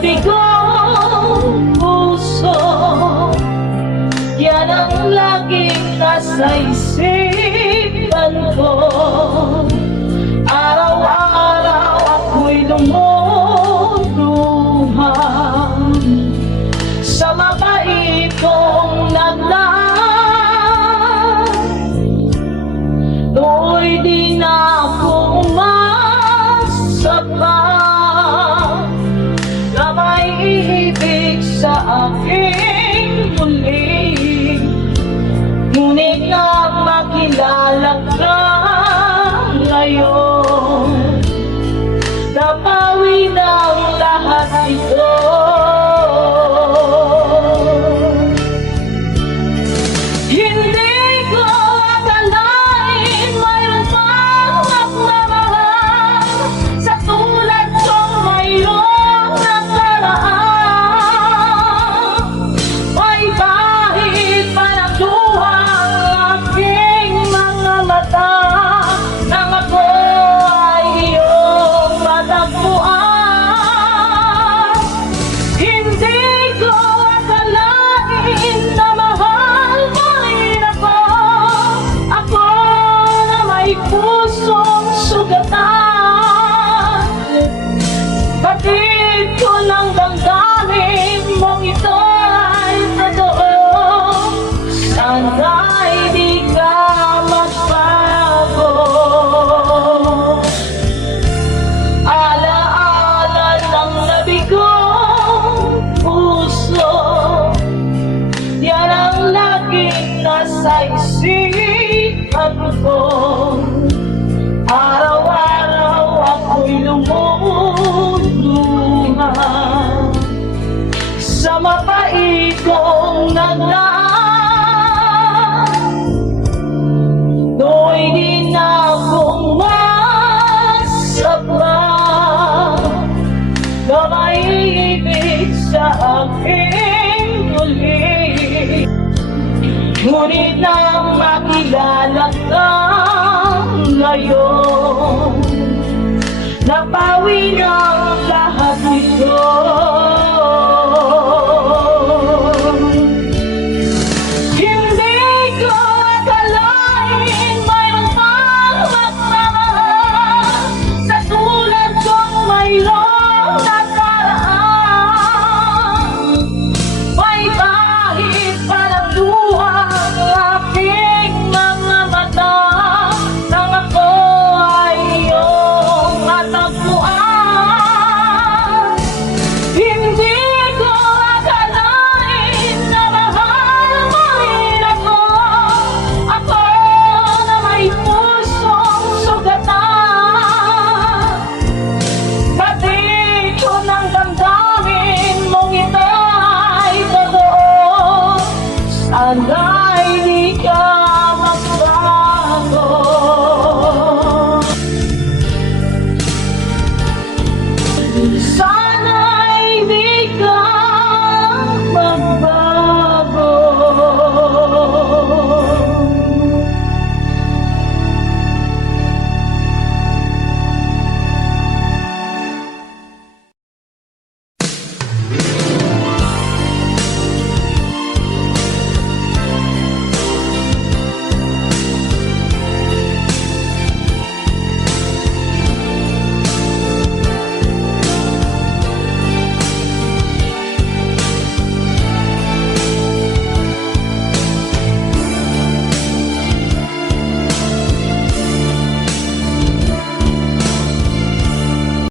nabigong puso, yan ang laging nasa isipan ko. Araw-araw ako'y lumuluha sa mabait kong naglaan. No'y di na ako umasa pa na may ibig sa aking muli. Ngunit na makilala ka ngayon, napawi ng lahat ito. Hindi ko akalain mayroon pang magmamahal sa tulad kong mayroong nakaraan. May bahid pa ng luha ang aking mga mata nang ako ay iyong matagpuan. Hindi ko akalain na mahal mo rin ako, ako na may pusong sugatan. Bakit ko nang damdamin mong ito ay totoo? Sana'y di ka magbago. Alaala ng nabigong puso, yan ang laging nasa isipan ko. Araw-araw ako'y lumuluha sa mapait kong naglaan. No'y di na akong masapa na may ibig sa aking muli. Ngunit nang makilala ka ngayon, napawi ng